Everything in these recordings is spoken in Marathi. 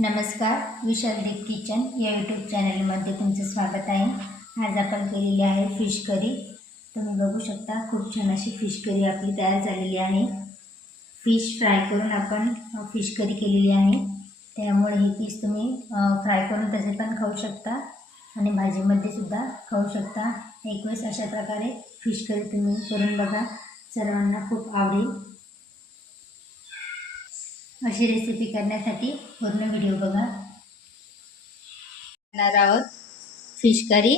नमस्कार विशाल देव किचन या यूट्यूब चॅनलमध्ये तुमचं स्वागत आहे. आज आपण केलेली आहे फिश करी तुम्ही बघू शकता खूप छान अशी फिश करी आपली तयार झालेली आहे. फिश फ्राय करून आपण फिश करी केलेली आहे. त्यामुळे ही फिश तुम्ही फ्राय करून तसे पण खाऊ शकता आणि भाजीमध्ये सुद्धा खाऊ शकता. एक वेळेस अशा प्रकारे फिश करी तुम्ही करून बघा. सर्वांना खूप आवडेल. अशी रेसिपी करण्यासाठी पूर्ण व्हिडिओ बघा. करणार आहोत फिश करी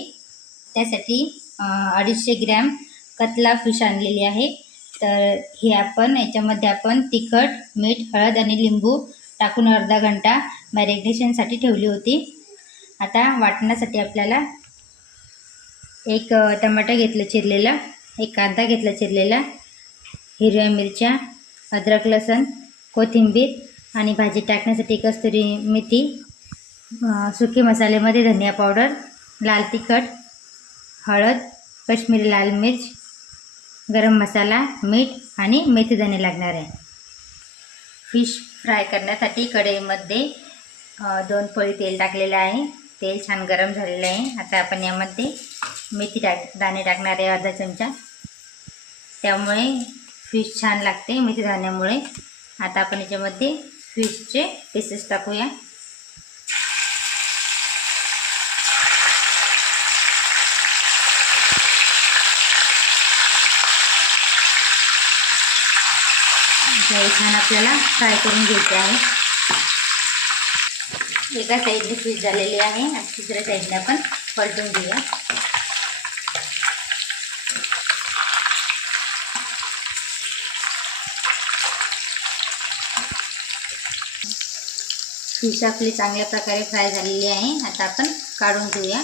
त्यासाठी अडीचशे ग्रॅम कतला फिश आणलेली आहे. तर हे आपण याच्यामध्ये आपण तिखट मीठ हळद आणि लिंबू टाकून अर्धा घंटा मॅरिनेशनसाठी ठेवली होती. आता वाटण्यासाठी आपल्याला एक टमाटा घेतलं चिरलेला एक कांदा घेतला चिरलेला हिरव्या मिरच्या अद्रक लसण कोथिंबीर आणि भाजी टाकण्यासाठी कस्तुरी मेथी सुके मसाल्यामध्ये धनिया पावडर लाल तिखट हळद कश्मीरी लाल मिर्च गरम मसाला मीठ आणि मेथीदाणे लागणार आहे. फिश फ्राय करण्यासाठी कढईमध्ये दोन पळी तेल टाकलेलं आहे. तेल छान गरम झालेलं आहे. आता आपण यामध्ये मेथी टाक दाणे टाकणार आहे अर्धा चमचा. त्यामुळे फिश छान लागते मेथी दाण्यामुळे आता आपण याच्यामध्ये फिशचे पीसेस टाकूया. छान आपल्याला फ्राय करून घ्यायचे आहे. एका साईडने फिश झालेली आहे. आणि दुसऱ्या साईडने आपण पलटून घेऊया. फिश आपली चांगल्या प्रकारे फ्राय झालेली आहे. आता आपण काढून घेऊया.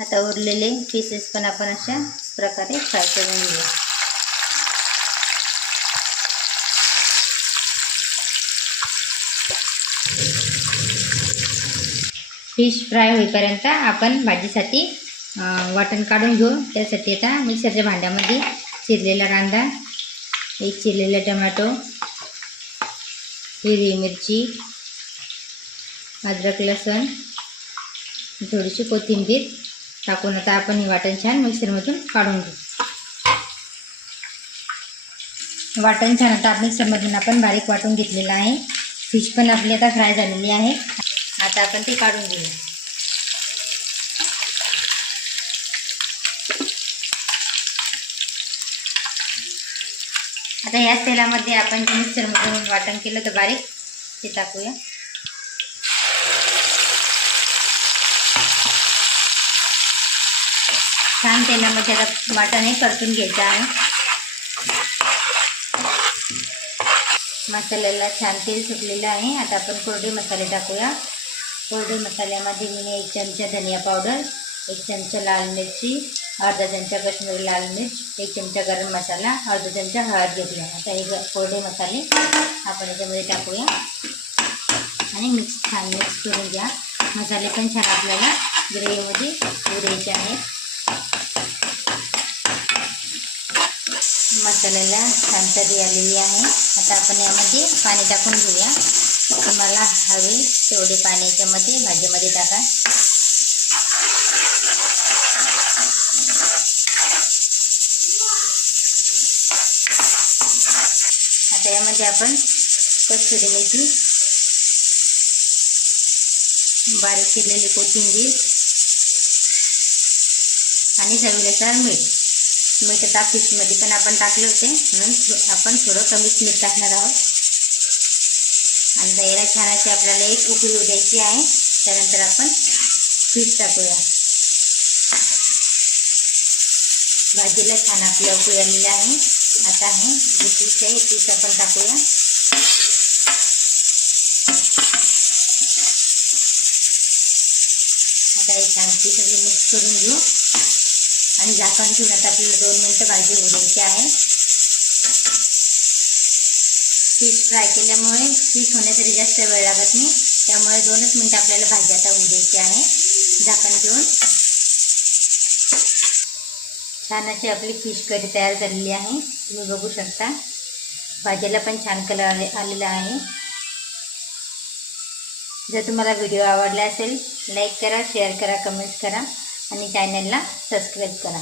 आता उरलेले पीसेस पण आपण अशा प्रकारे फ्राय करून घेऊया. फिश फ्राय होईपर्यंत आपण भाजीसाठी वाटण काढून घेऊ. त्यासाठी आता मिक्सरच्या भांड्यामध्ये चिरलेला कांदा एक चिरलेला टमॅटो हिरवी मिरची अद्रक लसण थोडीशी कोथिंबीर टाकून आता आपण हे वाटण छान मिक्सरमधून काढून घेऊ. वाटण छान आता मिक्सरमधून आपण बारीक वाटून घेतलेलं आहे. फिश पण आपली आता फ्राय झालेली आहे. आता आपण ते काढून घेऊ आता ह्याच तेलामध्ये आपण जे मिक्सरमधून वाटण केलं तर बारीक ते टाकूया. छान तेलामध्ये आता वाटण हे परतून घ्यायचं आहे. मसाल्याला छान तेल सुटलेलं आहे. आता आपण कोरडे मसाले टाकूया. कोरडे मसाल्यामध्ये मी एक चमचा धनिया पावडर एक चमचा लाल मिरची अर्धा चमचा कश्मीरी लाल मिर्च एक चमचा गरम मसाला अर्धा चमचा हळद घेतला. आता हे कोरडे मसाले आपण याच्यामध्ये टाकूया. आणि मिक्स छान मिक्स करून घ्या. मसाले पण छान आपल्याला ग्रेव्हीमध्ये उरायचे आहेत. मसाल्याला छान तरी आलेली आहे. आता आपण यामध्ये पाणी टाकून घेऊया. तुम्हाला हवे तेवढे पाणी याच्यामध्ये भाजीमध्ये टाका आता यामध्ये आपण कस्तुरी मेथी. बारीक चिरलेली कोथिंबीर. आणि चवीनुसार मीठ. मीठ आता फिशमध्ये पण आपण टाकले होते. म्हणून आपण थोडं कमीच मीठ टाकणार आहोत. आणि आता छान अशी आपल्याला एक उकळी येऊ द्यायची आहे. त्यानंतर आपण पीठ टाकूया. भाजीला छान आपल्या उकळलेलं आहे. आता हे जे पीस आहे पीस आपण टाकूया. आता हे छान पीस सगळे मिक्स करून घेऊ. आणि झाकण ठेवून आता आपल्याला दोन मिनटं भाजी होऊ आहे. फिश फ्राय केल्यामुळे फिश होण्यासाठी जास्त वेळ लागत नाही. त्यामुळे दोनच मिनटं आपल्याला भाजी आता होऊ आहे. झाकण ठेवून. छान अशी आपली फिश करी तयार झालेली आहे. तुम्ही बघू शकता. भाजीला पण छान कलर आले आलेला आहे. जर तुम्हाला व्हिडिओ आवडला असेल लाईक करा शेअर करा कमेंट्स करा आणि चॅनलला सबस्क्राईब करा.